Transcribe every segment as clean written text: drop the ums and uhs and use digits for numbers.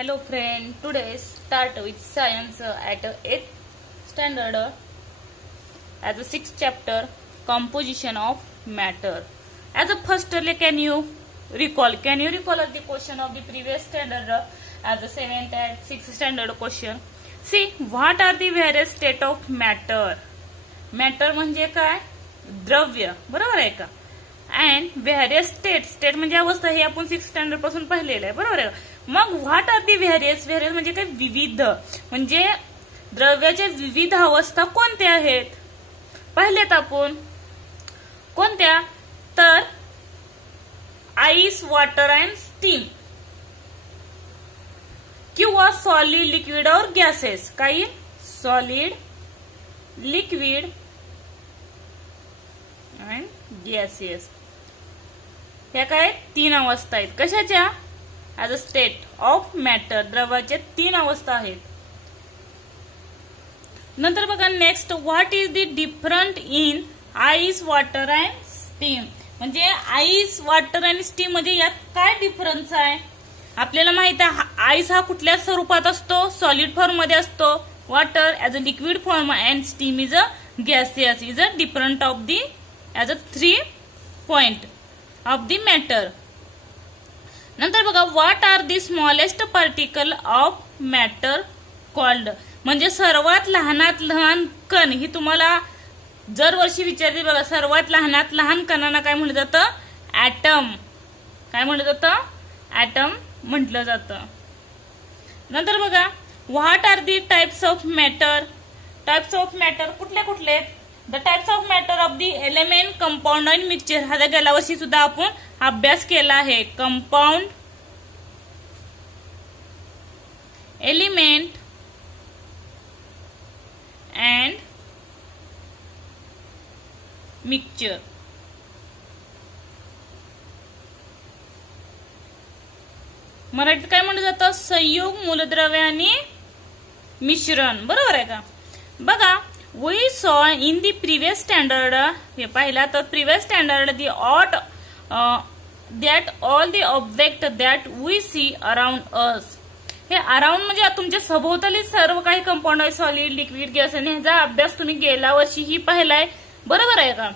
Hello friend, today start with science at 8th standard as a 6th chapter, composition of matter. As a first, can you recall the question of the previous standard as the 7th and 6th standard question? See, what are the various state of matter? Matter म्हणजे काय? द्रव्य, बरोबर आहे का? And various state म्हणजे अवस्था हे आपण 6th स्टँडर्ड पासून पाहिलेलं आहे, बरोबर आहे. मग व्हॉट आर दी व्हेरियस म्हणजे काय? विविध, म्हणजे द्रव्याच्या विविध अवस्था कोणत्या आहेत? पाहिलेत आपण. कोणत्या? तर आईस, वॉटर अँड स्टीम, किंवा सॉलिड, लिक्विड और गॅसेस. काही सॉलिड, लिक्विड अँड गॅसेस, ह्या काय 3 अवस्था आहेत. कशाच्या? As a state of matter, द्रव्याच्या 3 अवस्था आहेत. नंतर बघा next, what is the different in ice, water and steam. म्हणजे आईस, वॉटर अँड स्टीम मध्ये यात काय डिफरन्स आहे? आपल्याला माहित आहे आईस हा कुठल्या स्वरूपात असतो? सॉलिड फॉर्म मध्ये असतो. Water as a liquid form and steam is a gaseous. Is a different of the as a 3 point of the matter. नंतर बघा, what are the smallest particle of matter called. म्हणजे सर्वात लहानात लहान कण ही तुम्हाला जर वर्षी विचारते बघा. सर्वात लहानात लहान कणांना काय म्हटलं जातं? ऍटम. काय म्हटलं जातं? ऍटम म्हटलं जातं. नंतर बघा, what are the types of matter. Types of matter कुठले कुठले? The types of matter of the element, compound and mixture. हा गेल्या वर्षी सुद्धा आपण अभ्यास केला आहे. Compound, element and mixture. मराठीत काय म्हणलं जातं? संयोग, मूलद्रव्य आणि मिश्रण, बरोबर आहे का? बघा, we saw in the previous standard, हे पाहिला तर previous standard the ought that all the object that we see around us. हे अराउंड म्हणजे तुमच्या सभोवताली सर्व काही कंपाऊंड आहे, सॉलिड, लिक्विड, गॅस, आणि ह्याचा अभ्यास तुम्ही गेल्या वर्षी ही पाहिलाय, बरोबर आहे का?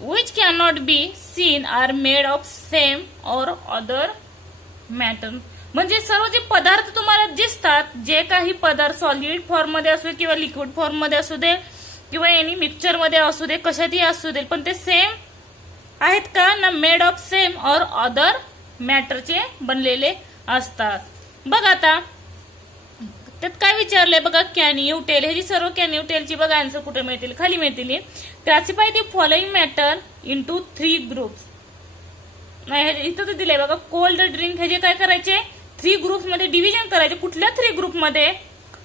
Which can not be seen are made of same or other matter. म्हणजे सर्व जे पदार्थ तुम्हाला दिसतात, जे काही पदार्थ सॉलिड फॉर्म मध्ये असू दे किंवा लिक्विड फॉर्म मध्ये असू दे किंवा एनी मिक्सचर मध्ये असू दे, कशातही असू दे, पण ते सेम आहेत का? ना made of same or other मॅटरचे बनलेले असतात. बघा आता त्यात काय विचारलंय बघा, कॅन यू टेल. ह्याची सर्व कॅन यू टेलची बघा आन्सर कुठे मिळतील? खाली मिळतील. Classify the following matter into 3 groups. इथं तर दिलंय बघा, कोल्ड ड्रिंक. हे जे काय करायचे? 3 ग्रुप मध्ये डिव्हिजन करायचे. कुठल्या 3 ग्रुप मध्ये?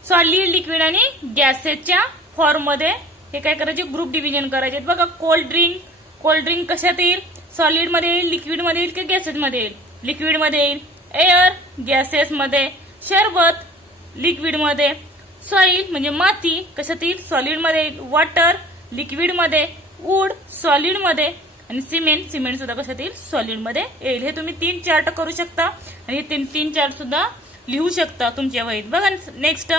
सॉलिड, लिक्विड आणि गॅसेसच्या फॉर्म मध्ये हे काय करायचे? ग्रुप डिव्हिजन करायचे. बघा, कोल्ड ड्रिंक कशात येईल? सॉलिड मध्ये येईल, लिक्विड मध्ये येईल की गॅसेस मध्ये येईल? लिक्विड मध्ये येईल. एअर गॅसेस मध्ये. शरबत लिक्विड मध्ये. सॉइल म्हणजे माती कशात येईल? सॉलिड मध्ये येईल. वॉटर लिक्विड मध्ये. वूड सॉलिड मध्ये. आणि सिमेंट सुद्धा कशात येईल? सॉलिड मध्ये येईल. हे तुम्ही 3 चार्ट करू शकता आणि हे 3 चार्ट सुद्धा लिहू शकता तुमच्या वहीत. बघा next,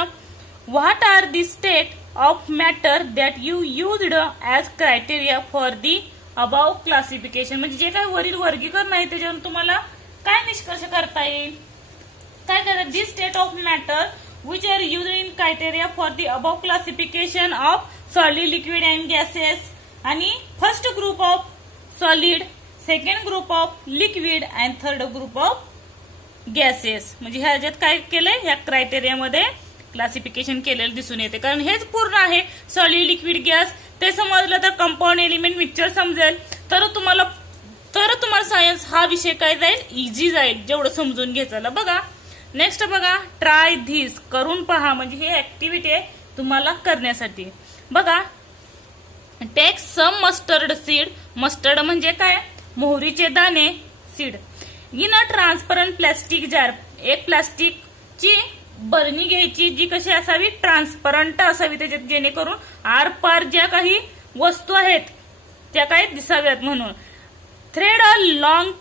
what are the state of matter that you used as criteria for the above classification. म्हणजे जे काही वरील वर्गीकरण आहे त्याच्यावरून तुम्हाला काय निष्कर्ष करता येईल? काय करायचं? The state of matter which are used in criteria for the above classification of solid, liquid and gases. आणि first group of solid, second group of liquid and third group of gases. म्हणजे ह्याच्यात काय केलंय? ह्या क्रायटेरियामध्ये classification केलेलं दिसून येते. कारण हेच पूर्ण आहे. सॉलिड, लिक्विड, गॅस ते समजलं तर कंपाऊंड, एलिमेंट, मिक्सचर समजेल, तर तुम्हाला सायन्स हा विषय काय जाईल? इझी जाईल, जेवढं समजून घ्यायचं. बघा नेक्स्ट, बघा ट्राय धिस, करून पहा. म्हणजे हे ऍक्टिव्हिटी आहे तुम्हाला करण्यासाठी. बघा, take some mustard seed. Mustard म्हणजे काय? मोहरीचे दाणे. Seed in a transparent plastic jar. एक प्लास्टिकची बरणी घ्यायची जी कशी असावी? ट्रान्सपरंट असावी, त्याच्यात जेणेकरून आरपार ज्या काही वस्तू आहेत त्या काय दिसाव्यात म्हणून. Thread a long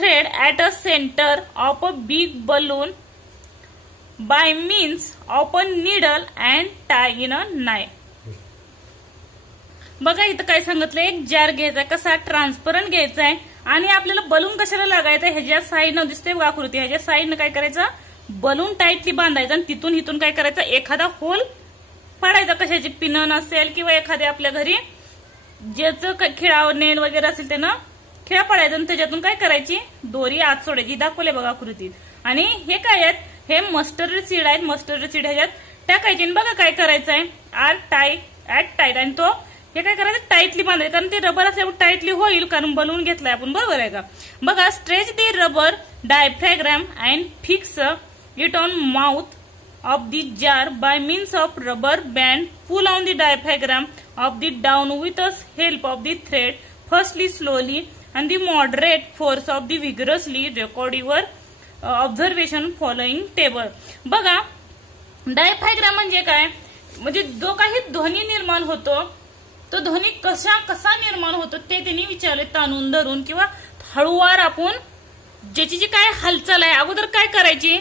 thread at a center of a big balloon by means of a needle and tie in a knife. बघा इथं काय सांगितलं, एक जार घ्यायचा, कसा ट्रान्सपरंट घ्यायचा आहे आणि आपल्याला बलून कशाला लागायचं, ह्याच्या साईडनं दिसते बघा आकृती, ह्याच्या साईडनं काय करायचं, बलून टाईटली बांधायचं आणि तिथून इथून काय करायचं, एखादा होल पाडायचा, कशाची पिनन असेल किंवा एखाद्या आपल्या घरी ज्याचं खिळा नेल वगैरे असेल त्यानं खिळा पाडायचा आणि त्याच्यातून काय करायची, दोरी आत सोडायची, दाखवले बघा आकृतीत. आणि हे काय आहेत, हे मस्टर्ड सीड आहेत, मस्टर्ड सीड ह्याच्यात टाकायचे. बघा काय करायचं आहे, ऍट टाईट, आणि तो हे काय करायचं, टाईटली बांधायचं, कारण ते रबर असल्यामुळे टाईटली होईल, कारण बलून घेतलाय आपण, बरोबर आहे का. बघा, stretch the rubber diaphragm and fix it on mouth of the jar by means of rubber band. Pull on the diaphragm of the down with the help of the thread, firstly slowly and the moderate force of the vigorously. Record your observation following table. बघा, डायफ्रॅग्राम म्हणजे काय, म्हणजे जो काही ध्वनी निर्माण होतो तो ध्वनी कसा निर्माण होतो ते त्यांनी विचारले, ताणून धरून किंवा हळूवार आपण ज्याची जी काय हालचाल आहे, अगोदर काय करायची,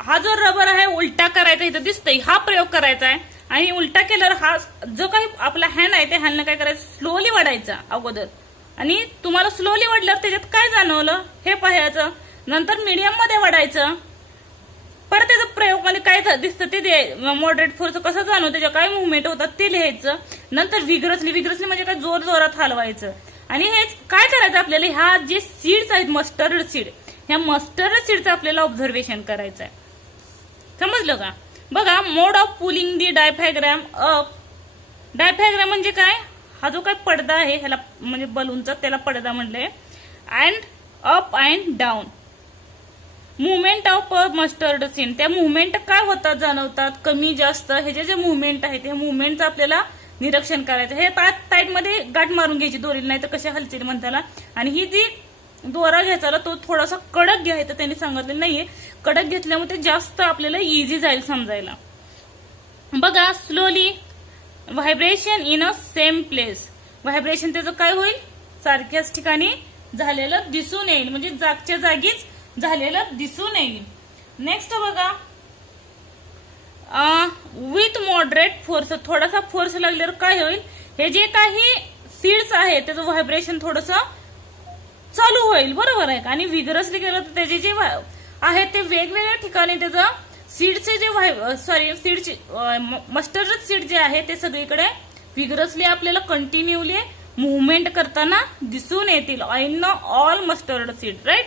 हा जो रबर आहे उलटा करायचा, इथं दिसतंय, हा प्रयोग करायचा आहे. आणि उलटा केल्यावर हा जो काही आपला हँड आहे त्या हँडनं काय करायचं, स्लोली वाढायचा अगोदर. आणि तुम्हाला स्लोली वाढल्यावर त्याच्यात काय जाणवलं हे पाहायचं, नंतर मीडियम मध्ये वाढायचं, परत त्याचा प्रयोग मध्ये काय दिसतं ते मॉडरेट फोर्स कसा जाणवतो, त्याच्या काय मुवमेंट होतात ते लिहायचं. नंतर विग्रसली म्हणजे काय जोर जोरात हलवायचं. आणि हेच काय करायचं आपल्याला, ह्या जे सीड्स आहेत मस्टर्ड सीड, ह्या मस्टर्ड सीडचं आपल्याला ऑब्झर्वेशन करायचं आहे. समजलं का. बघा, मोड of pulling the diaphragm up. डायफ्रॅग्राम म्हणजे काय, हा जो काय पडदा आहे ह्याला म्हणजे बलूनचा त्याला पडदा म्हणले. And up and down movement of mustard seed, त्या मुवमेंट काय होतात जाणवतात, कमी जास्त, ह्याचे जे मुवमेंट आहेत त्या मुवमेंटचं आपल्याला निरीक्षण करायचं. हे टाईट मध्ये गाठ मारून घ्यायची दोरीला, नाही तर कशा हलतील म्हणताना. आणि ही जी दोरा घ्यायचा तो थोडासा कडक घ्यायचा, त्यांनी सांगितलेलं नाहीये, कडक घेतल्यामुळे ते जास्त आपल्याला इझी जाईल समजायला. बघा, slowly vibration in a same place. Vibration त्याचं काय होईल, सारख्याच ठिकाणी झालेलं दिसून येईल, म्हणजे जागच्या जागीच झालेलं दिसून येईल. नेक्स्ट बघा, विथ मॉडरेट फोर्स, थोडासा फोर्स लागल्यावर काय होईल, हे जे काही सीड्स आहे त्याचं व्हायब्रेशन थोडस चालू होईल, बरोबर आहे का. आणि विगरसली केलं तर त्याचे जे आहे ते वेगवेगळ्या ठिकाणी त्याचं सीडचे जे सीडचे मस्टर्ड सीड जे आहे ते सगळीकडे विगरसली आपल्याला कंटिन्यूली मुवमेंट करताना दिसून येतील in all mustard seed, right.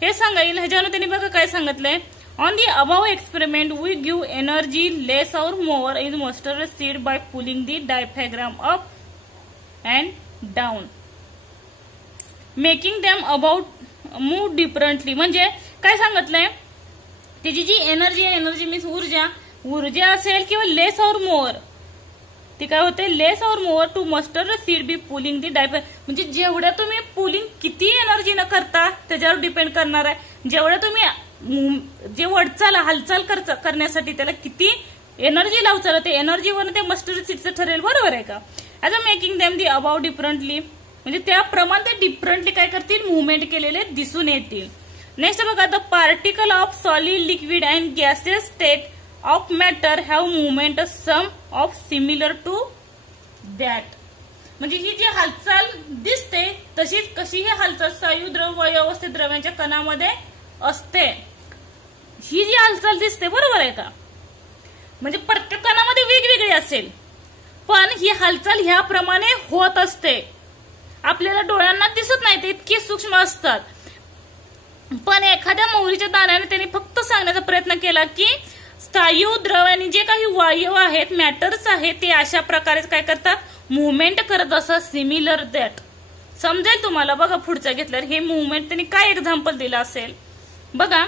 हे सांगायला ह्याच्यानं त्यांनी बघा काय सांगितलंय, on the above experiment we give energy less or more in mustard seed by pulling the diaphragm up and down, making them about move differently. म्हणजे काय सांगितलंय, त्याची जी एनर्जी आहे, एनर्जी मीन्स ऊर्जा असेल किंवा लेस और मोर, ती काय होते, less or more to mustard seed by pulling the diaphragm. म्हणजे जेवढ्या तुम्ही पुलिंग किती एनर्जी न करता त्याच्यावर डिपेंड करणार आहे, जेवढ्या तुम्ही जे हालचाल करण्यासाठी त्याला किती एनर्जी लावचाल ते एनर्जीवर ते मस्टर्ड सीडचं ठरेल, बरोबर आहे का. As a making them the above differently, म्हणजे त्याप्रमाणे ते डिफरंटली काय करतील, मुवमेंट केलेले दिसून येतील. नेक्स्ट बघा, the particle of solid liquid and gases state of matter have movement some of similar to that. म्हणजे ही जी हालचाल दिसते तशीच कशी ही हालचाल वायू द्रव अवस्थेत द्रव्यांच्या कणामध्ये असते, ही जी हालचाल दिसते, बरोबर आहे का. म्हणजे प्रत्येक कणामध्ये वेगवेगळी असेल पण ही हालचाल ह्याप्रमाणे होत असते, आपल्याला डोळ्यांना दिसत नाही, ते इतके सूक्ष्म असतात. पण एखाद्या मोहरीच्या दाण्याने त्यांनी फक्त सांगण्याचा प्रयत्न केला की स्थायू द्रव आणि जे काही वायू आहेत, मॅटर्स आहेत, ते अशा प्रकारे काय करतात, मुवमेंट करत असं सिमिलर दॅट. समजेल तुम्हाला. बघा पुढचं घेतल्यावर हे मुवमेंट त्यांनी काय एक्झाम्पल दिलं असेल बघा,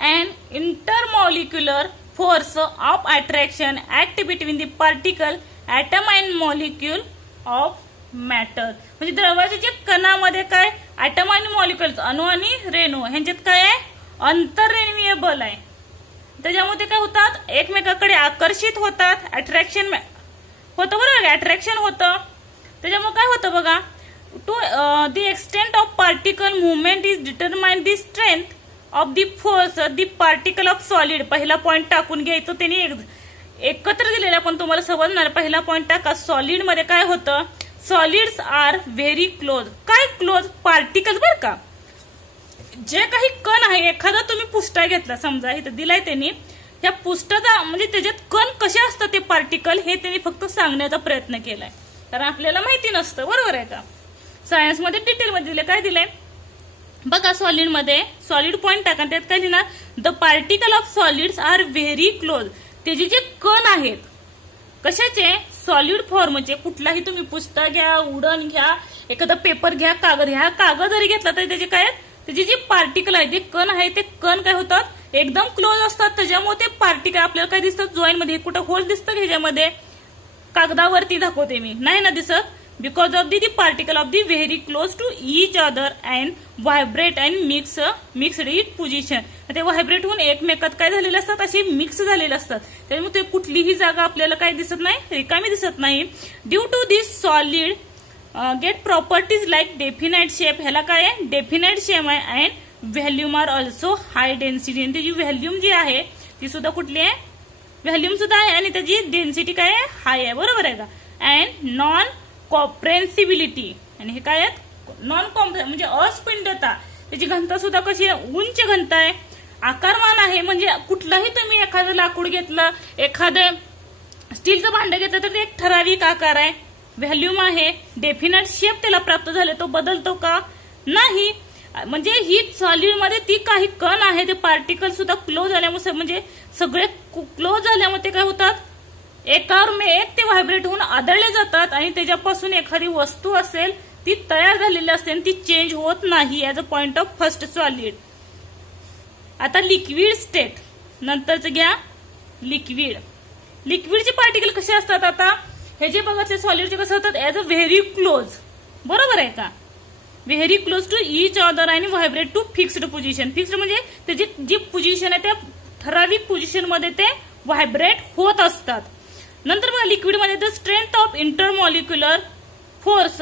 and intermolecular force of attraction act between the particle atom and molecule of matter. म्हणजे द्रवाच्या जे कणामध्ये काय ऍटम आणि मॉलिक्युल्स, अणू आणि रेणू ह्यांच्यात काय आहे, अंतररेणवीय बल आहे. त्याच्यामध्ये काय होतात, एकमेकाकडे आकर्षित होतात, अट्रॅक्शन होतं, बरोबर, अट्रॅक्शन होतं. त्याच्यामुळे काय होतं बघा, To the extent of particle movement is determined the strength of the force the particle of solid. पहिला पॉइंट टाकून घ्यायचं, त्यांनी एकत्र दिलेला पण तुम्हाला समजणार. पहिला पॉइंट टाका. सॉलिड मध्ये काय होतं, सॉलिड्स आर व्हेरी क्लोज. काय क्लोज, पार्टिकल बर का. जे काही कण आहे, एखादा तुम्ही पुष्टा घेतला समजा, इथं दिलाय त्यांनी, त्या पुष्टाचा म्हणजे त्याच्यात कण कसे असतात ते पार्टिकल, हे त्यांनी फक्त सांगण्याचा प्रयत्न केलाय, कारण आपल्याला माहिती नसतं. बरोबर आहे का. सायन्स मध्ये डिटेल मध्ये दिले. काय दिलंय बघा, सॉलिड मध्ये सॉलिड पॉइंट टाका, त्यात काय लिहिणार, the particle of solids are very close. त्याचे जे कण आहेत कशाचे, सॉलिड फॉर्मचे. कुठलाही तुम्ही पुस्तक घ्या, उडण घ्या, एखादा पेपर घ्या, कागद घ्या, कागद जरी घेतला तरी त्याचे काय, त्याचे जे पार्टिकल आहेत, ते कण आहे, ते कण काय होतात, एकदम क्लोज असतात. त्याच्यामुळे ते पार्टिकल आपल्याला काय दिसतात, जॉईंट मध्ये. कुठं होल दिसतं ह्याच्यामध्ये, कागदावरती दाखवते मी, नाही ना दिसत. Because of the particle of the very close to each other and vibrate and mixed in position. ते व्हायब्रेट होऊन एकमेकात काय झालेले असतात, असे मिक्स झालेले असतात. त्यामुळे ते कुठलीही जागा आपल्याला काय दिसत नाही, रिकामी दिसत नाही. Due to this solid get properties like definite shape. ह्याला काय आहे, डेफिनाइट शेप आहे. And volume are also high density. त्याची व्हॅल्यूम जी आहे ती सुद्धा कुठली आहे, व्हॅल्यूम सुद्धा आहे, आणि त्याची डेन्सिटी काय आहे, हाय आहे. बरोबर आहे का. And non compressibility. आणि हे काय आहेत, नॉन कॉम्प्रे म्हणजे अस्पिंडता. त्याची घनता सुद्धा कशी आहे, उंच घनता आहे. आकारमान आहे, म्हणजे कुठलाही तुम्ही एखादं लाकूड घेतलं, एखादं स्टीलचं भांडं घेतलं तर ते एक ठराविक आकार आहे. व्हॅल्यूम आहे. डेफिनेट शेप त्याला प्राप्त झाले, तो बदलतो का, नाही. म्हणजे ही सॉलिड मध्ये ती काही कण आहे, ते पार्टिकल सुद्धा क्लोज झाल्यामुळे, म्हणजे सगळे क्लोज झाल्यामुळे ते काय होतात, एकावर एक ते व्हायब्रेट होऊन आदळले जातात, आणि त्याच्यापासून एखादी वस्तू असेल ती तयार झालेली असते आणि ती चेंज होत नाही. As a point of first solid. आता लिक्विड स्टेट नंतरच घ्या. लिक्विडचे पार्टिकल कसे असतात, आता हे जे बघा सॉलिडचे कसे होतात, ऍज अ व्हेरी क्लोज. बरोबर आहे का. Very close to each other आणि vibrate to fixed position. Fixed म्हणजे त्याची जी पोझिशन आहे त्या ठराविक पोझिशन मध्ये ते व्हायब्रेट होत असतात. नंतर बघा लिक्विड मध्ये the strength of intermolecular force.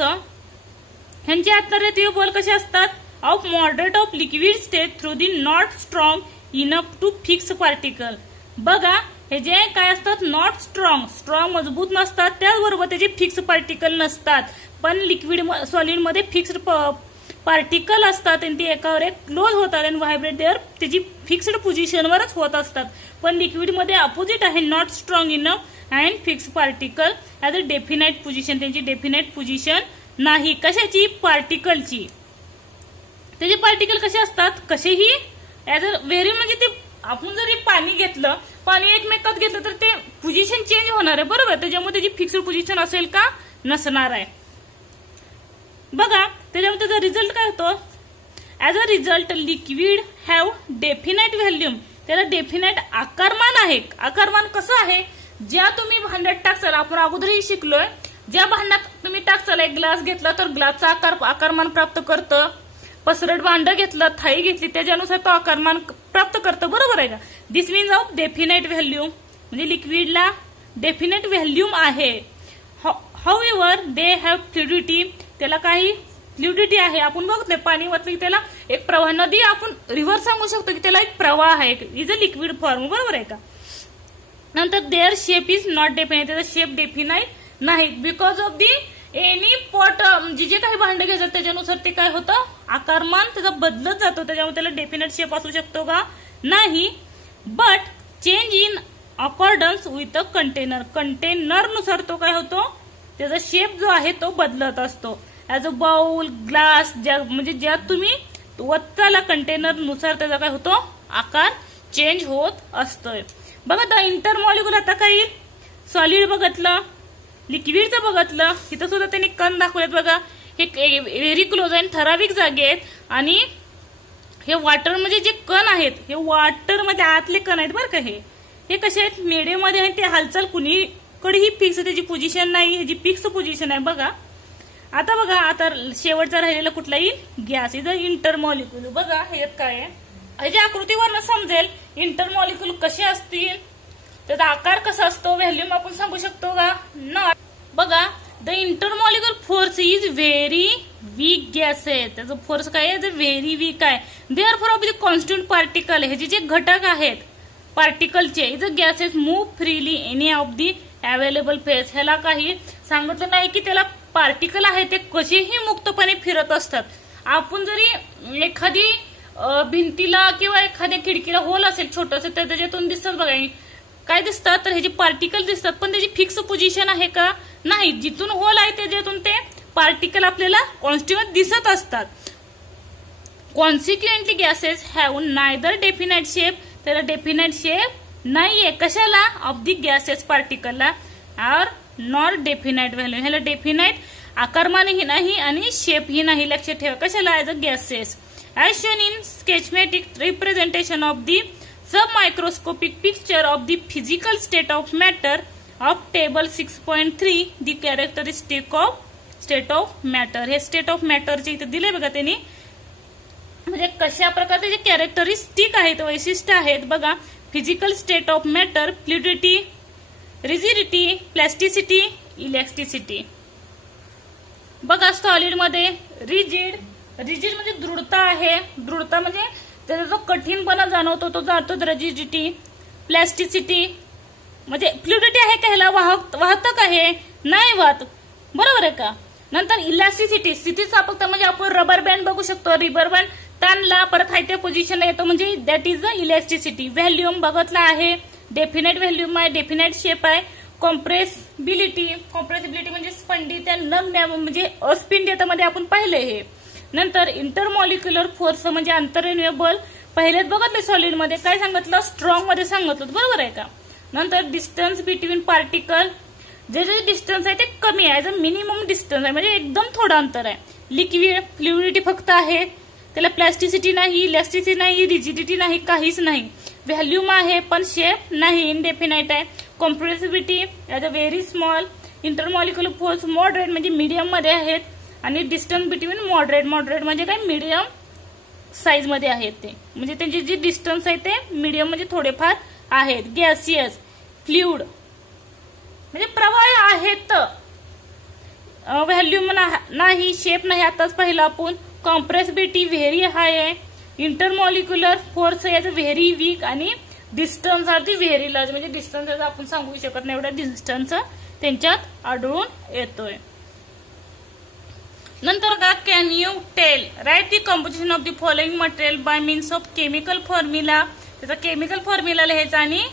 ह्यांचे आंतररेखीय बल कसे असतात, of moderate of liquid state through the not strong enough to fix particle. बघा हे जे काय असतात, नॉट स्ट्रॉंग मजबूत नसतात, त्याचबरोबर त्याचे फिक्स पार्टिकल नसतात. पण लिक्विड सॉलिड मध्ये फिक्स्ड पार्टिकल असतात आणि ते एकावर एक क्लोज होतात आणि व्हायब्रेट देअर त्याची फिक्स्ड पोझिशनवरच होत असतात. पण लिक्विड मध्ये अपोजिट आहे, not strong enough and fix particle as a definite position. त्यांची डेफिनाइट पोझिशन नाही. कशाची, पार्टिकलची. त्याचे पार्टिकल कसे असतात, कसेही ऍज अ व्हेरी, म्हणजे ते आपण जरी पाणी घेतलं, पाणी एकमेकात घेतलं तर ते पोझिशन चेंज होणार आहे. बरोबर. त्याच्यामुळे त्याची फिक्स्ड पोझिशन असेल का, नसणार आहे. बघा त्याच्यामध्ये त्याचा रिझल्ट काय होतो, as a result liquid have definite volume. त्याला डेफिनाइट आकारमान आहे. आकारमान कसं आहे, ज्या तुम्ही भांड्यात टाकचाल, आपण अगोदरही शिकलोय, ज्या भांड्यात तुम्ही टाकचाल, एक ग्लास घेतला तर ग्लासचा आकारमान प्राप्त करतं. पसरट भांड घेतलं, थाळी घेतली, त्याच्यानुसार तो आकारमान प्राप्त करतं. बरोबर आहे का. दिस मीन्स ऑफ डेफिनाइट व्हॅल्यूम. म्हणजे लिक्विडला डेफिनाइट व्हॅल्यूम आहे. हाऊएव्हर दे हॅव फ्लुइडिटी. त्याला काही फ्लुइडिटी आहे. आपण बघतोय पाणी वाचलं की त्याला एक प्रवाह, नदी आपण रिव्हर सांगू शकतो की त्याला एक प्रवाह आहे, इज अ लिक्विड फॉर्म. बरोबर आहे का. नंतर their shape is not definite. त्याचा शेप डेफिनाइट नाही. Because of the any pot, जे काही भांडे घ्यायचं त्याच्यानुसार ते काय होतं, आकारमान त्याचा बदलत जातो. त्याच्यामुळे त्याला डेफिनाइट शेप असू शकतो का, नाही. But change in accordance with a container. कंटेनरनुसार तो काय होतो, त्याचा शेप जो आहे तो बदलत असतो. ऍज अ बाउल, ग्लास, म्हणजे ज्या तुम्ही वत्ताला कंटेनर नुसार त्याचा काय होतो, आकार चेंज होत असतोय. बघा द इंटरमॉलिक्युलर. आता काय येईल, सॉलिड बघितलं, लिक्विडचं बघितलं, इथं सुद्धा त्यांनी कण दाखवलेत. बघा हे व्हेरी क्लोज आहे, ठराविक जागे आहेत. आणि हे वॉटर म्हणजे जे कण आहेत, हे वॉटर मध्ये आतले कण आहेत बरं का. हे कसे आहेत, मीडियम मध्ये आहेत. ते हालचाल कुणीकडेही फिक्स त्याची पोझिशन नाही, ह्याची फिक्स पोझिशन आहे. बघा आता बघा, आता शेवटचा राहिलेला कुठला येईल, गॅस. Is a इंटरमॉलिक्युल. बघा हे काय आहे, ह्याच्या आकृतीवरनं समजेल इंटरमॉलिक्युल कसे असतील, त्याचा आकार कसा असतो, व्हॅल्यूम आपण सांगू शकतो का, नॉट. बघा the intermolecular force is very weak gas आहे, त्याचं फोर्स काय आहे, व्हेरी वीक आहे. Therefore of the constituent particle, हे जे घटक आहेत पार्टिकलचे, is gases move freely any of the available face. ह्याला काही सांगितलं नाही की त्याला पार्टिकल आहे ते कसेही मुक्तपणे फिरत असतात. आपण जरी एखादी भिंतीला किंवा एखाद्या खिडकीला होल असेल छोटस, तर त्याच्यातून दिसतात बघा काय दिसतात, तर ह्याचे पार्टिकल दिसतात, पण त्याची फिक्स पोझिशन आहे का, नाही. जिथून होल आहे त्याच्यातून ते पार्टिकल आपल्याला कॉन्स्टिट्यूएंट दिसत असतात. Consequently gases have neither definite shape, त्याला डेफिनाइट शेप नाहीये. कशाला, ऑफ दी गॅसेस पार्टिकलला, आर नॉट डेफिनाइट व्हॅल्यू. ह्याला डेफिनाइट आकारमानही नाही आणि शेप ही नाही. लक्षात ठेवा कशाला, as a gases. As shown in schematic representation of the sub microscopic picture of the physical state of matter of table 6.3 the characteristic of state of matter. हे स्टेट ऑफ मॅटरचे इथे दिले बघा त्यांनी, म्हणजे कशा प्रकारचे जे कॅरेक्टरिस्टिक आहेत, वैशिष्ट्य आहेत बघा. Physical state of matter, fluidity, rigidity, plasticity, elasticity. बघा सॉलिड मध्ये रिजिड म्हणजे दृढता आहे, दृढता म्हणजे त्याचा जो कठीणपणा जाणवतो तो जातो. रिजिडिटी, प्लॅस्टिसिटी म्हणजे फ्लुइडिटी आहे का, ह्याला वाहतक आहे, नाही वाहत, बरोबर आहे का. नंतर इलॅस्टिसिटी, स्थितीस्थापकता म्हणजे आपण रबर बँड बघू शकतो, रबर बँड ताणला परत हाय त्या पोझिशनला येतो, म्हणजे that is the elasticity. Volume बघितला आहे, डेफिनेट व्हॅल्यूम आहे, डेफिनेट शेप आहे. कॉम्प्रेसिबिलिटी म्हणजे स्पंदित म्हणजे अस्पिंडितमध्ये आपण पाहिले हे. नंतर इंटरमॉलिक्युलर फोर्स म्हणजे आंतररेणुय बल, पहिलेच बघितले सॉलिड मध्ये, काय सांगितलं, स्ट्रॉंग मध्ये सांगितलं, बरोबर आहे का. नंतर डिस्टन्स बिटवीन पार्टिकल, जे डिस्टन्स आहे ते कमी आहे, मिनिमम डिस्टन्स आहे, म्हणजे एकदम थोडं अंतर आहे. लिक्विड, फ्लुइडिटी फक्त आहे, त्याला प्लॅस्टिसिटी नाही, इलॅस्टिसिटी नाही, रिजिडिटी नाही, काहीच नाही. व्हॅल्यूम आहे पण शेप नाही, इनडेफिनाइट आहे. Compressibility as a very small. Intermolecular force moderate म्हणजे मीडियम मध्ये आहेत. आणि डिस्टन्स बिटवीन मॉडरेट म्हणजे काय, मीडियम साईज मध्ये आहेत ते, म्हणजे त्यांची जी डिस्टन्स आहे ते मीडियम म्हणजे थोडेफार आहेत. गॅसियस, फ्लुइड म्हणजे प्रवाह आहेत, व्हॅल्यूम नाही, शेप नाही, आताच पाहिलं आपण. कॉम्प्रेसिबिलिटी व्हेरी हाय आहे. इंटरमॉलिक्युलर फोर्स याचं व्हेरी वीक आणि distance are the very large, म्हणजे डिस्टन्स आपण सांगू शकत नाही, एवढा डिस्टन्स त्यांच्यात आढळून येतोय. नंतर का, can you tell write the composition of the following material by means of chemical formula. त्याचा केमिकल फॉर्म्युला लिहायचा आणि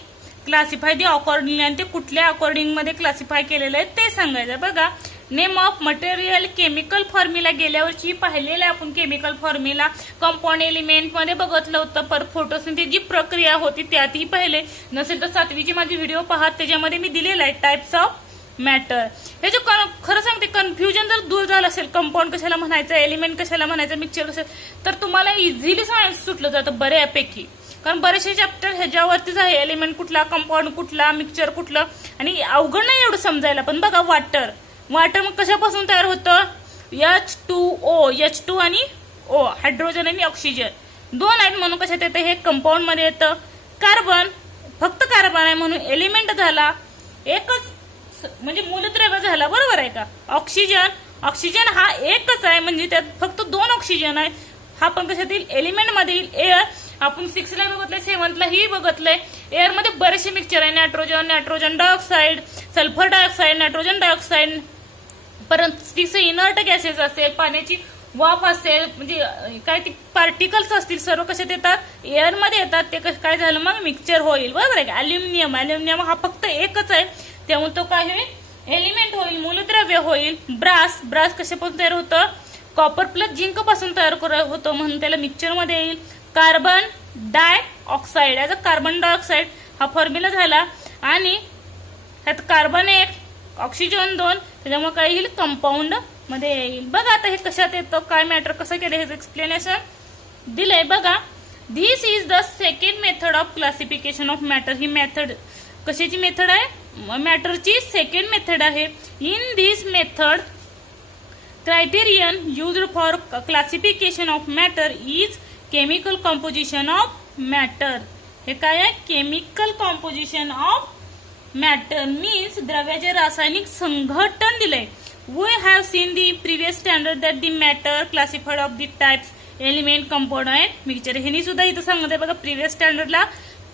क्लासिफाय दी अकॉर्डिंगली, आणि ते कुठल्या अकॉर्डिंग मध्ये क्लासिफाय केलेलं आहे ते सांगायचं. बघा, name of material, chemical formula गेल्या पाहिलेला आपण केमिकल फॉर्म्युला. कंपाऊंड एलिमेंट मध्ये बघितलं होतं, पर फोटोसिंथेसिस जी प्रक्रिया होती त्यातही पहिले. नसेल तर 7वीची माझी व्हिडिओ पहा, त्याच्यामध्ये मी दिलेला आहे टाइप्स ऑफ मॅटर. ह्याचं खरं सांगते, कन्फ्युजन जर दूर झालं असेल, कंपाऊंड कशाला म्हणायचं, एलिमेंट कशाला म्हणायचं, मिक्सचर कशाला, तर तुम्हाला इझिली सुटलं जातं बऱ्यापैकी. कारण बरेचसे चॅप्टर ह्याच्यावरतीच आहे, एलिमेंट कुठला, कंपाऊंड कुठला, मिक्सचर कुठलं, आणि अवघड नाही एवढं समजायला. पण बघा, वॉटर मग कशापासून तयार होतं, H2O, H2 आणि O, हायड्रोजन आणि ऑक्सिजन दोन आहेत म्हणून कशात येतं, हे कंपाऊंड मध्ये येतं. कार्बन, फक्त कार्बन आहे म्हणून एलिमेंट झाला, एकच म्हणजे मूलद्रव्य झाला, बरोबर आहे का. ऑक्सिजन हा एकच आहे, म्हणजे त्यात फक्त 2 ऑक्सिजन आहे, हा पण कशात येईल, एलिमेंट मध्ये येईल. एअर आपण 6ला बघितलंय, 7ला ही बघितलंय. एअर मध्ये बरेचसे मिक्सचर आहे, nitrogen dioxide, sulphur dioxide, nitrogen dioxide, परत 6 इनर्ट गॅसेस असेल, पाण्याची वाफ असेल, म्हणजे काय ती पार्टिकल्स असतील, सर्व कशात येतात, एअर मध्ये येतात. ते काय झालं मग, मिक्सचर होईल, बरोबर आहे का. अल्युमिनियम हा फक्त एकच आहे, त्यामुळे तो काय होईल, एलिमेंट होईल, मूलद्रव्य होईल. ब्रास कशापासून तयार होतं, कॉपर प्लस झिंक पासून तयार होतो, म्हणून त्याला मिक्सचर मध्ये येईल. कार्बन डायऑक्साईड, याचा कार्बन डायऑक्साईड हा फॉर्म्युला झाला, आणि ह्यात कार्बन 1, ऑक्सिजन 2, त्याच्यामुळे काय येईल, कंपाऊंड मध्ये येईल. बघा आता हे कशात येतं, काय मॅटर कसं केलं, हे एक्सप्लेनेशन दिलंय. बघा, this is the second method of classification of matter. ही मेथड कशाची मेथड आहे, मॅटरची सेकंड मेथड आहे. In this method criterion used for classification of matter is chemical composition of matter. हे काय आहे, chemical composition of matter means द्रव्याचे रासायनिक संघटन दिलंय. We have seen the previous standard that the matter classified of the types element component mixture. हे सुद्धा इथं सांगते बघा प्रिव्हियस स्टँडर्डला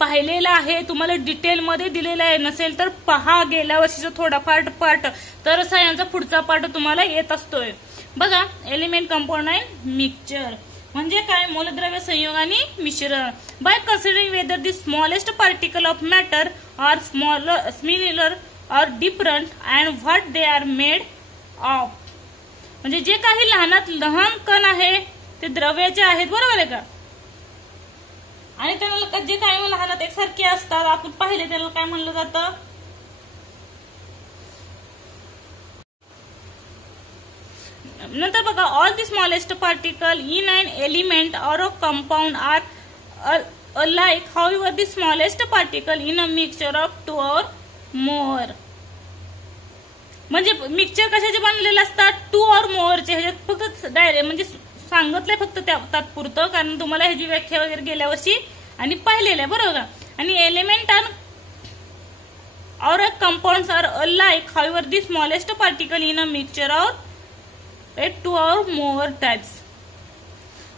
पाहिलेला आहे, तुम्हाला डिटेल मध्ये दिलेला आहे. नसेल तर पहा गेल्या वर्षीचा थोडाफार पार्ट, तर यांचा पुढचा पार्ट तुम्हाला येत असतोय. बघा एलिमेंट कंपोनंट मिक्सचर म्हणजे काय, मूलद्रव्य संयोग आणि मिश्रण. By considering whether the smallest particle of matter are similar or different and what they are made of. म्हणजे जे काही लहानात लहान कण आहे ते द्रव्याचे आहेत, बरोबर आहे का, आणि त्यांना जे काही लहानात एकसारखे असतात आपण पाहिले त्याला काय म्हणलं जातं. नंतर बघा all the smallest particle in an element or a compound are alike, however the smallest particle in a mixture of 2 or more. म्हणजे मिक्सचर कशाचे बनलेले असतात, 2 or more चे. ह्याच्यात फक्त डायरेक्ट म्हणजे सांगितलंय फक्त तात्पुरतं, कारण तुम्हाला ह्याची व्याख्या वगैरे गेल्या वर्षी आणि पाहिलेलं आहे, बरोबर. आणि element or compounds are alike, however the smallest particle in a mixture of 2 or more types.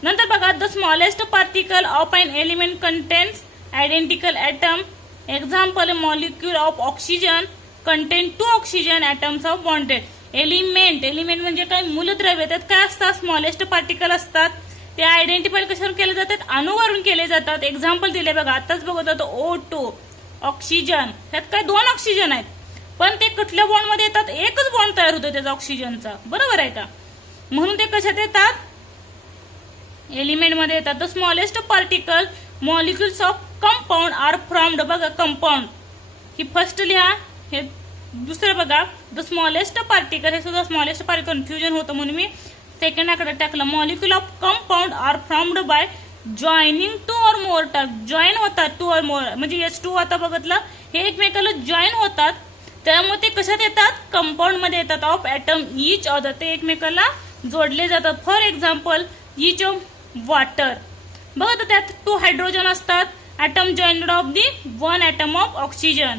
नंतर बघा the smallest particle of an element contains identical atom. Example molecule of oxygen contain 2 oxygen atoms of bonded. Element म्हणजे काय, मूलद्रव्य. त्यात काय असतात, smallest particle असतात. ते आयडेंटिफाय कशावरून केले जातात, अणुवरून केले जातात. एक्झाम्पल दिले बघा, आताच बघत होतो O2 ऑक्सिजन. त्यात काय 2 ऑक्सिजन आहेत, पण ते कुठल्या बॉन्ड मध्ये येतात, एकच बॉन्ड तयार होतो त्याचा ऑक्सिजनचा, बरोबर आहे का. म्हणून ते कशात येतात, एलिमेंट मध्ये येतात. The smallest particle molecules of compound are formed. बघा कंपाऊंड ही फर्स्ट लिहा, हे दुसरं बघा द स्मॉलेस्ट पार्टिकल. हे सुद्धा स्मॉलेस्ट पार्टिकल कन्फ्युजन होतं म्हणून मी सेकंड आकडे टाकलं. Molecule of compound are formed by joining 2 or more type. Join होतात 2 or more, म्हणजे H2 आता बघितलं, हे एकमेकाला जॉईन होतात, त्यामुळे ते कशात येतात, कंपाऊंड मध्ये येतात. ऑफ ऍटम इच अदर, ते एकमेकाला जोडले जातात. For example each of water. बघा तर त्यात 2 हायड्रोजन असतात, atom joined of the 1 atom of oxygen.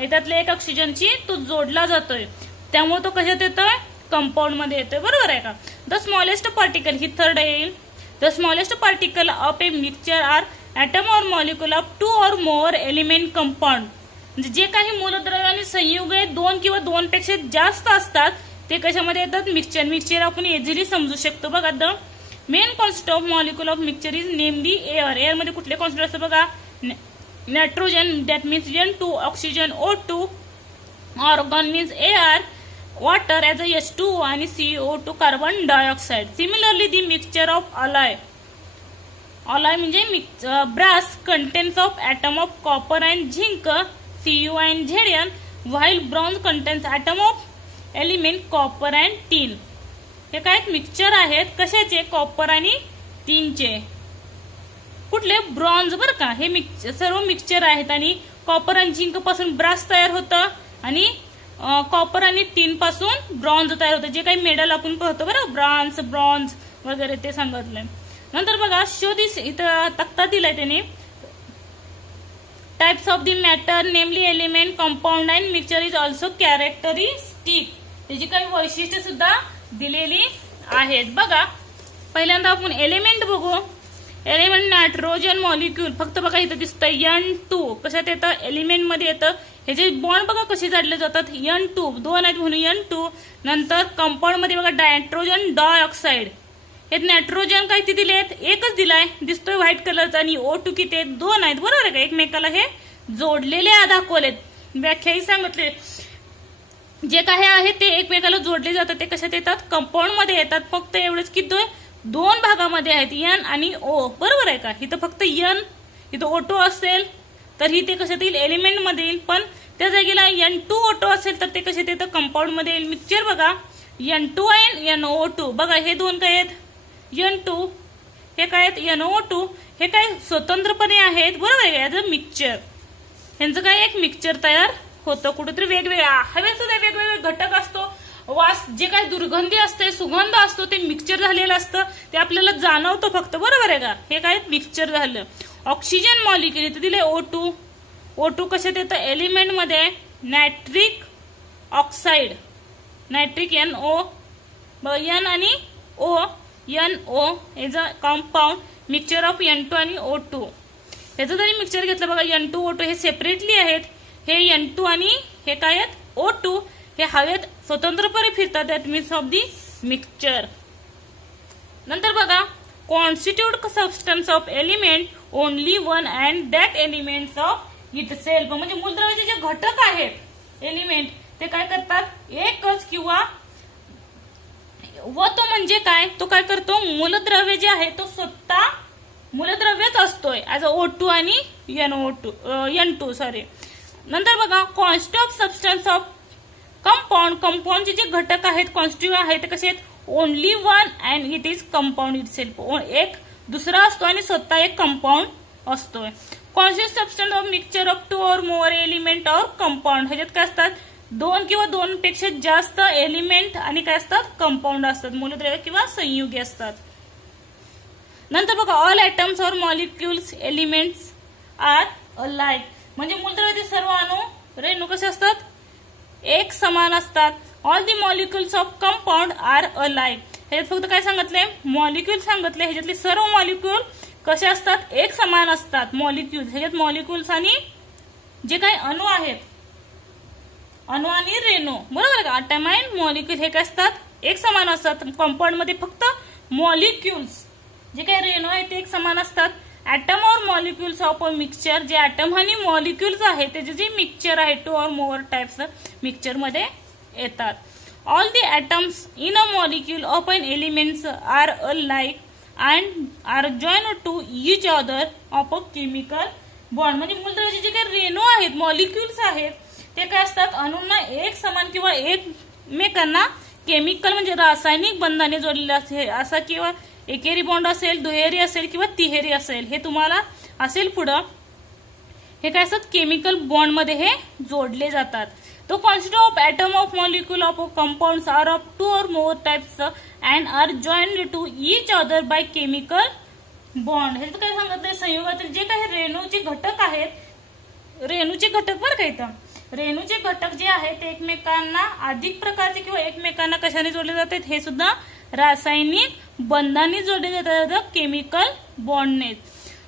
त्यातले एक ऑक्सिजनची तो जोडला जातोय, त्यामुळे तो कशात येतोय, कंपाऊंड मध्ये येतोय, बरोबर आहे का. द स्मॉलेस्ट पार्टिकल ही थर्ड येईल. The smallest particle of a mixture are atom or molecule of 2 or more element compound. म्हणजे जे काही मूलद्रव्य आणि संयुग आहे 2 किंवा 2 पेक्षा जास्त असतात ते कशामध्ये येतात, मिक्सचर आपण इझिली समजू शकतो. बघा the main constitute of molecule of mixture is namely air. Air मध्ये कुठले कॉन्स्टिट्यूट असतात बघा, nitrogen that means N2, oxygen O2, argon means AR, water as a H2O आणि CO2 carbon dioxide. Similarly the mixture of alloy म्हणजे brass contains of atom of copper and zinc Cu and Zn, while bronze contains atom of element copper and tin. हे काय mixture आहेत, कशाचे, copper आणि टिनचे. कुठले, bronze, बरं का. हे सर्व मिक्सचर आहेत आणि कॉपर आणि झिंक पासून ब्रास तयार होतं आणि कॉपर आणि टिन पासून ब्रॉन्झ तयार होतं. जे काही मेडल आपण पाहतो बरं, ब्रॉन्झ वगैरे ते सांगितलंय. नंतर बघा शो दिस, इथं तक्ता दिलाय त्याने. टाइप्स ऑफ द मॅटर नेमली element compound and mixture is also characteristic. त्याची काही वैशिष्ट्ये सुद्धा दिलेली आहेत. बघा पहिल्यांदा आपण एलिमेंट बघू. एलिमेंट नायट्रोजन मॉलिक्यूल, फक्त बघा इथं दिसतं N2, कशात येतं, एलिमेंट मध्ये येतं. ह्याचे बॉन्ड बघा कसे जाडले जातात, N2 2 आहेत म्हणून N2. नंतर कंपाऊंड मध्ये बघा नायट्रोजन डायऑक्साइड. हे नायट्रोजन काय किती दिलेत, एकच दिलाय, दिसतोय व्हाईट कलरचा. आणि O2 किती आहेत, 2 आहेत, बरोबर आहे का. एकमेकाला हे जोडलेले दाखवलेत, व्याख्याही सांगितले. जे काही आहे ते एकमेकाला जोडले जातात, ते कशात येतात, कंपाऊंड मध्ये येतात. फक्त एवढंच की 2 भागामध्ये आहेत, N आणि O, बरोबर आहे का. इथं फक्त N, इथं O2 असेल तर ही ते कशात येईल, एलिमेंट मध्ये येईल. पण त्या जागेला N2O2 असेल तर ते कशात येतं, कंपाऊंड मध्ये येईल. मिक्सचर बघा N2 आणि NO2. बघा हे 2 काय आहेत, N2, हे काय आहेत NO2. हे काय स्वतंत्रपणे आहेत, बरोबर आहे. ऍज अ मिक्सचर ह्यांचं काय एक मिक्सचर तयार होतं. कुठेतरी वेगवेगळ्या हवेत सुद्धा वेगवेगळे घटक असतो. वास, जे काही दुर्गंधी असते, सुगंध असतो, ते मिक्सचर झालेलं असतं, ते आपल्याला जाणवतं फक्त, बरोबर आहे का. हे काय मिक्सचर झालं. ऑक्सिजन मॉलिक्युल इथे दिले O2 कशात येतं, एलिमेंट मध्ये nitric oxide. Nitric NO, N आणि O, NO is a compound mixture of N2 आणि O2. याचं जरी मिक्सचर घेतलं बघा, N2 O2 हे सेपरेटली आहेत. हे N2 आणि हे काय आहेत, O2 हे हवेत स्वतंत्रपणे फिरतात. That means of the mixture. नंतर बघा, constitute substance of element only one and that elements of it self. म्हणजे मूलद्रव्याचे जे घटक आहेत एलिमेंट ते काय करतात, एकच किंवा व तो म्हणजे काय, तो काय करतो, मूलद्रव्य जे आहे तो स्वतः मूलद्रव्यच असतोय ऍज अ O2 आणि N2 सॉरी. नंतर बघा, constitute of substance of compound. कंपाऊंडचे जे घटक आहेत कॉन्स्टिट्यूट आहेत ते कसे आहेत, only one and it is compound itself. एक दुसरा असतो आणि स्वतः एक कंपाऊंड असतोय. Constitute substance of mixture of 2 or more element और कंपाऊंड. ह्याच्यात काय असतात, 2 किंवा 2 पेक्षा जास्त एलिमेंट आणि काय असतात, कंपाऊंड असतात, मूलद्रव्य किंवा संयुगे असतात. नंतर बघा, ऑल ऍटम्स और मॉलिक्युल्स एलिमेंट्स आर अलाइक. म्हणजे मूलद्रव्याचे सर्व अणू रेणू कसे असतात, एक समान असतात. All the molecules of compound are alike. ह्याच्यात फक्त काय सांगितले, मॉलिक्युल सांगितले. ह्याच्यातले सर्व मॉलिक्युल कसे असतात, एक समान असतात. मॉलिक्युल्स ह्याच्यात मॉलिक्युल्स आणि जे काही अणू आहेत, अणू आणि रेणू, बरोबर का, ॲटम अँड मॉलिक्युल हे काय असतात, एक समान असतात. कंपाऊंड मध्ये फक्त मॉलिक्युल्स जे काही रेणू आहेत ते एक समान असतात. ऍटम और मॉलिक्युल्स ऑफ अ मिक्सचर. जे ऍटम आणि मॉलिक्युल्स आहेत त्याचे जे मिक्सचर आहे 2 और मोर टाइप्स मिक्सचर मध्ये येतात. All the atoms in a molecule of an elements are alike and are join to each other of a chemical bond. म्हणजे मूलद्रव्याचे जे काही रेणू आहेत, मॉलिक्युल्स आहेत ते काय असतात, अणूंना एक समान किंवा एकमेकांना केमिकल म्हणजे रासायनिक बंधाने जोडलेले असते. असा किंवा एकेरी बॉन्ड असेल, दुहेरी असेल किंवा तिहेरी असेल, हे तुम्हाला असेल पुढं. हे काय असतात, केमिकल बॉन्ड मध्ये हे जोडले जातात. तो constitute of atom of molecule of compounds are of 2 or more types and are joined to each other by chemical bond. हे काय सांगितलंय, संयुगातील जे काही रेणूचे घटक आहेत, रेणूचे घटक बरं का इथं, रेणूचे घटक जे आहेत ते एकमेकांना अधिक प्रकारचे किंवा एकमेकांना कशाने जोडले जातात, हे सुद्धा रासायनिक बंधाने जोडले जातात, केमिकल बॉन्डने.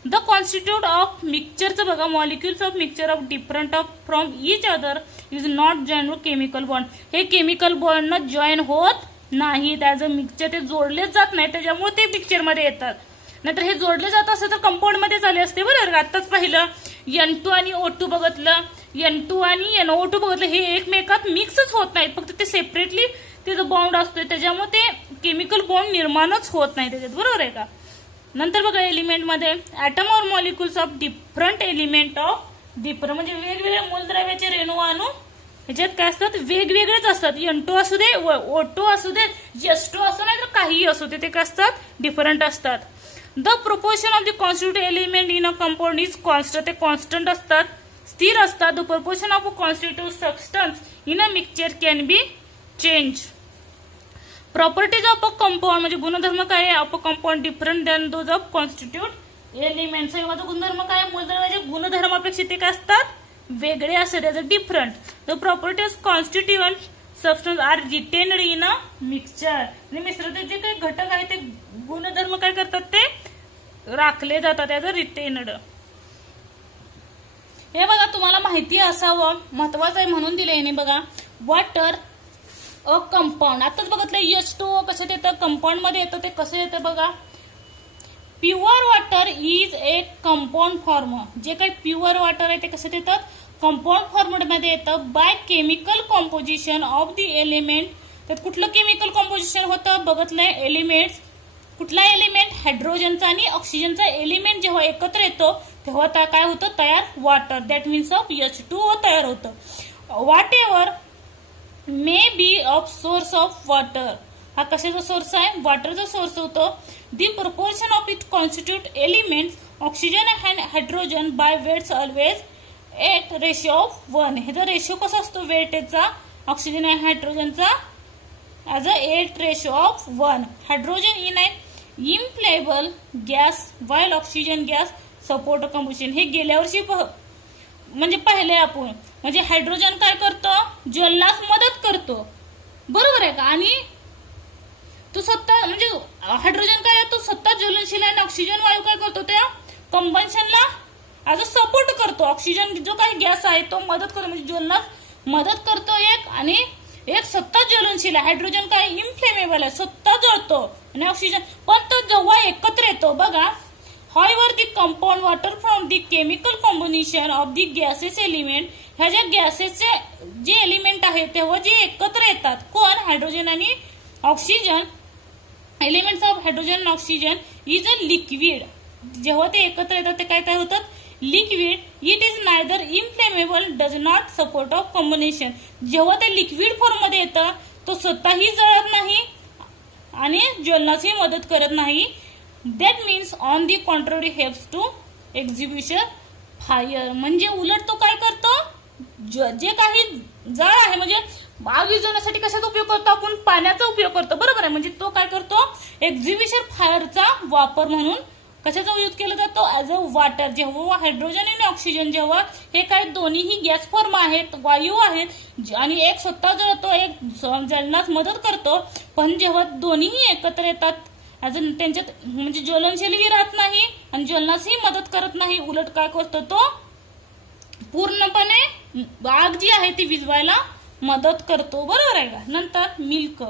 द कॉन्स्टिट्यूट ऑफ मिक्सचरचं बघा, molecules of mixture of different of from each other is not join with chemical bond. हे केमिकल बॉन्ड न जॉईन होत नाहीत. ऍज अ मिक्सचर ते जोडलेच जात नाही, त्याच्यामुळे ते पिक्चर मध्ये येतात. नाहीतर हे जोडले जात असते तर कंपाऊंड मध्ये झाले असते, बरोबर. आताच पाहिलं N2 आणि O2 बघितलं, N2 आणि NO2 बघितलं, हे एकमेकात मिक्सच होत नाहीत, फक्त ते सेपरेटली त्याचं बॉन्ड असतोय, त्याच्यामुळे ते केमिकल बॉन्ड निर्माणच होत नाही त्याच्यात, बरोबर आहे का. नंतर बघा, एलिमेंट मध्ये ऍटम और molecules of different element of different. म्हणजे वेगवेगळ्या मूलद्रव्याचे रेणू अणू ह्याच्यात काय असतात, वेगवेगळेच असतात. N2 असू दे, O2 असू दे, S2 असू नाही तर काहीही असू दे, ते काय असतात, डिफरंट असतात. The proportion of the constitute element in a compound is constant. ते कॉन्स्टंट असतात, स्थिर असतात. The proportion of a constitute substance in a mixture can be change. Properties of a compound म्हणजे गुणधर्म काय आहे, of a compound different than those of constitute elements. गुणधर्म काय, मूलद्रव्याच्या गुणधर्मापेक्षा ते काय असतात, वेगळे असतात, different. The property of constituent substance are retained in a mixture. मिश्रणाचे जे काही घटक आहेत ते गुणधर्म काय करतात, ते राखले जातात, ऍज अ रिटेन्ड. हे बघा, तुम्हाला माहिती असावं, महत्वाचं आहे म्हणून दिले याने. बघा, वॉटर अ कंपाऊंड. आताच बघितलं H2O कसं येतं, कंपाऊंड मध्ये येतं, ते कसं येतं बघा. Pure water is a compound form. जे काही प्युअर वॉटर आहे ते कसं येतात, कंपाऊंड फॉर्म मध्ये येतं. By chemical composition of the element. त्यात कुठलं केमिकल कॉम्पोजिशन होतं बघितलंय, एलिमेंट्स. कुठला एलिमेंट, हायड्रोजनचा आणि ऑक्सिजनचा एलिमेंट जेव्हा एकत्र येतो तेव्हा काय होतं, तयार water. That means of H2O तयार होतं. Whatever may be of source of water. हा कशाचा सोर्स आहे, वॉटरचा सोर्स होतो. The proportion of it constitute elements oxygen and hydrogen by weights always 8:1. ह्याचा रेशो कसा असतो वेटेचा, ऑक्सिजन आणि हायड्रोजनचा, as a 8:1. Hydrogen in an inflammable gas while oxygen gas support combustion. हे गेल्या वर्षी म्हणजे पाहिले आपण. म्हणजे हायड्रोजन काय करतो, ज्वलनास मदत करतो, बरोबर आहे का? आणि तो स्वतः म्हणजे हायड्रोजन काय आहे, तो स्वतः ज्वलनशील आहे. ऑक्सिजन वायू काय करतो, त्या कंबन्शनला ॲज अ सपोर्ट करतो. ऑक्सिजन जो काही गॅस आहे तो मदत करतो, म्हणजे ज्वलनात मदत करतो एक, आणि एक स्वतः ज्वलनशील आहे. हायड्रोजन काय इनफ्लेमेबल आहे, स्वतः जळतो. आणि ऑक्सिजन पण तो जेव्हा एकत्र येतो बघा, however the compound water from the chemical combination of the gases element, ह्या ज्या गॅसेसचे जे एलिमेंट आहे तेव्हा जे एकत्र येतात, कोण, हायड्रोजन आणि ऑक्सिजन, एलिमेंट्स ऑफ हायड्रोजन आणि ऑक्सिजन इज अ लिक्विड. जेव्हा ते एकत्र येतात ते काय तयार होतात, liquid. It is neither inflammable, does not support of combination. जेव्हा ते लिक्विड फॉर्म मध्ये येतं तो स्वतःही जळत नाही आणि ज्वलनासही मदत करत नाही. That means on the contrary helps to execution fire. म्हणजे उलट तो काय करतो, जे काही जळ आहे, म्हणजे आग विझवण्यासाठी कशाचा उपयोग करतो आपण, पाण्याचा उपयोग करतो. बरोबर आहे. म्हणजे तो काय करतो, एक्झिक्युशन फायरचा वापर म्हणून कशाचा यूज केला जातो, ऍज अ वॉटर. जेव्हा हायड्रोजन आणि ऑक्सिजन, जेव्हा हे काय दोन्हीही गॅस फॉर्म आहेत, वायू आहेत, आणि एक स्वतः जळतो, एक जळण्यास मदत करतो, पण जेव्हा दोन्हीही एकत्र येतात अजून त्यांच्यात म्हणजे ज्वलनशीलही राहत नाही आणि ज्वलनासही मदत करत नाही. उलट काय करतो, तो पूर्णपणे आग जी आहे ती विझवायला मदत करतो. बरोबर आहे का? नंतर मिल्क.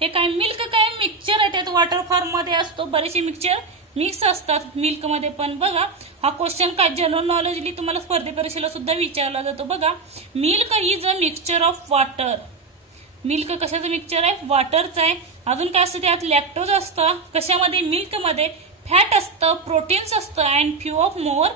हे काय, मिल्क काय मिक्सचर आहे, त्यात वॉटर फॉर्म मध्ये असतो. बरेचसे मिक्सचर मिक्स असतात मिल्क मध्ये पण. बघा हा क्वेश्चन काय जनरल नॉलेजली तुम्हाला स्पर्धे परीक्षेला सुद्धा विचारला जातो. बघा, milk is a mixture of water. Milk कशाचं मिक्सचर आहे, वॉटरचं आहे. अजून काय असतं, त्यात लॅक्टोज असतं. कशामध्ये, मिल्क मध्ये. फॅट असतं, प्रोटीन्स असतं, and few of more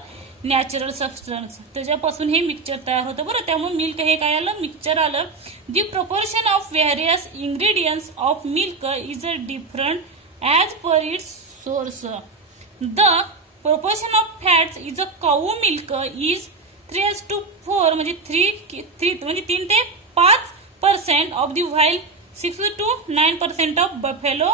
natural substance. त्याच्यापासून हे मिक्सचर तयार होतं. बरं, त्यामुळे मिल्क हे काय आलं, मिक्सचर आलं. The proportion of various ingredients of milk is a different as per its source. The proportion of fats is a cow milk is 3:4 म्हणजे 3 ते 5% of the while 6 to 9% of buffalo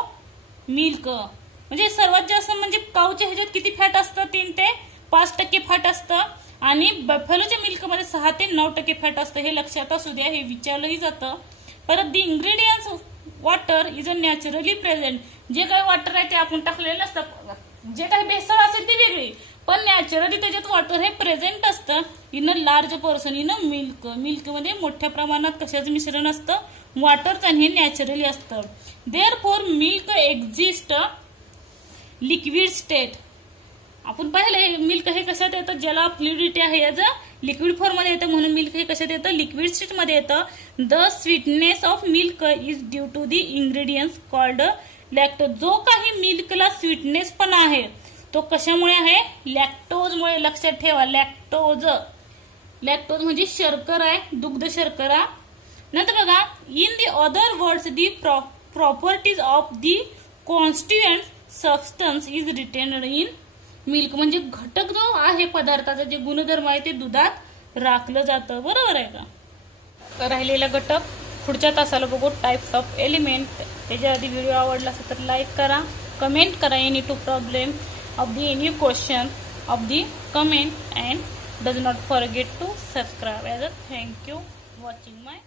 milk. म्हणजे सर्वात जास्त म्हणजे काऊच्या ह्याच्यात किती fat असतं, 3 ते 5% फॅट असतं, आणि बफेलोच्या मिल्क मध्ये 6 ते 9% फॅट असतं. हे लक्षात असू द्या, हे विचारलंही जातं. परत the ingredients water is a naturally present. जे काही वॉटर आहे ते आपण टाकलेलं नसतं, जे काही भेसळ असेल ती वेगळी, पण नॅचरली त्याच्यात वॉटर हे प्रेझेंट असतं in a large person in a milk. Milk मध्ये मोठ्या प्रमाणात कशाचं मिश्रण असतं, वॉटरचं, आणि हे नॅचरली असतं. Therefore milk exist liquid state. आपण पाहिलं मिल्क हे कशात येतं, ज्याला फ्लुइडिटी आहे याचं लिक्विड फॉर्म मध्ये येतं, म्हणून मिल्क हे कशात येतं, लिक्विड स्टेट मध्ये येतं. The sweetness of milk is due to the ingredients called lactose. जो काही मिल्कला स्वीटनेस पण आहे तो कशामुळे आहे, लॅक्टोजमुळे. लक्षात ठेवा, लॅक्टोज. लॅक्टोज म्हणजे शर्करा आहे, दुग्ध शर्करा. नंतर बघा, in the other words the properties of the constituent substance is retained in milk. म्हणजे घटक जो आहे पदार्थाचा, जे गुणधर्म आहे ते दुधात राखलं जातं. बरोबर आहे का? राहिलेला घटक पुढच्या तासाला बघू, टाइप्स ऑफ एलिमेंट. त्याच्या आधी व्हिडिओ आवडला असेल तर लाईक करा, कमेंट करा any to problem of the any question of the comment, and does not forget to subscribe. As a thank you watching my